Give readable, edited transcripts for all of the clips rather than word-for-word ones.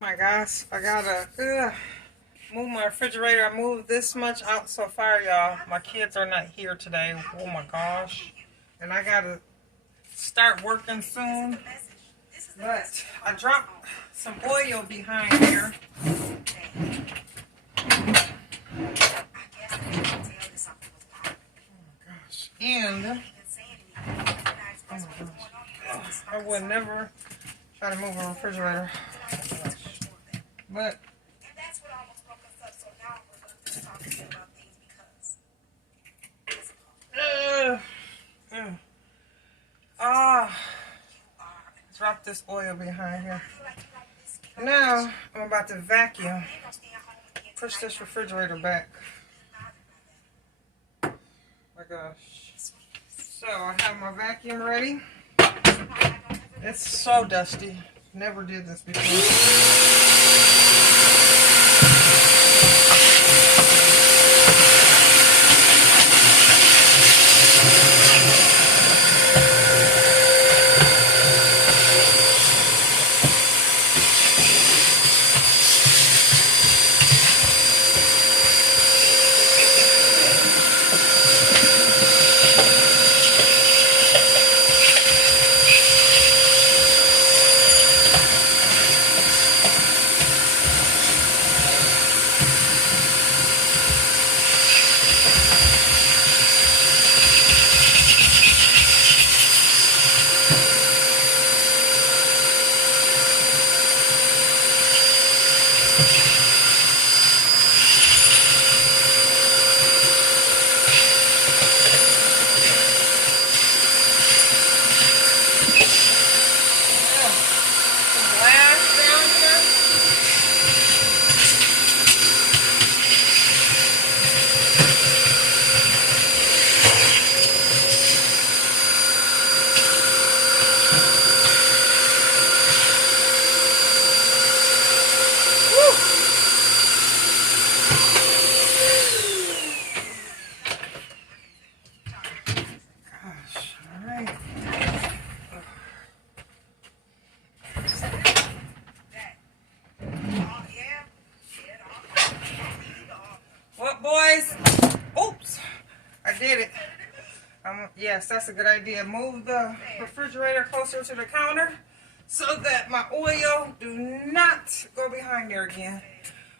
My gosh, I gotta move my refrigerator. I moved this much out so far, y'all. My kids are not here today. Oh my gosh. And I gotta start working soon. But I dropped some oil behind here. And I would never try to move a refrigerator. But drop this oil behind here. Now I'm about to vacuum. Push this refrigerator back. My gosh. So I have my vacuum ready. It's so dusty. Never did this before. What, boys? Oops, I did it. Yes, that's a good idea. Move the refrigerator closer to the counter so that my oil do not go behind there again.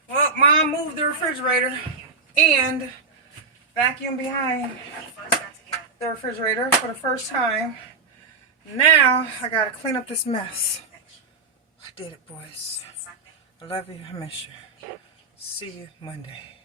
Well, Mom moved the refrigerator and vacuum behind the refrigerator for the first time. Now I gotta clean up this mess. I did it, boys. I love you. I miss you. See you Monday.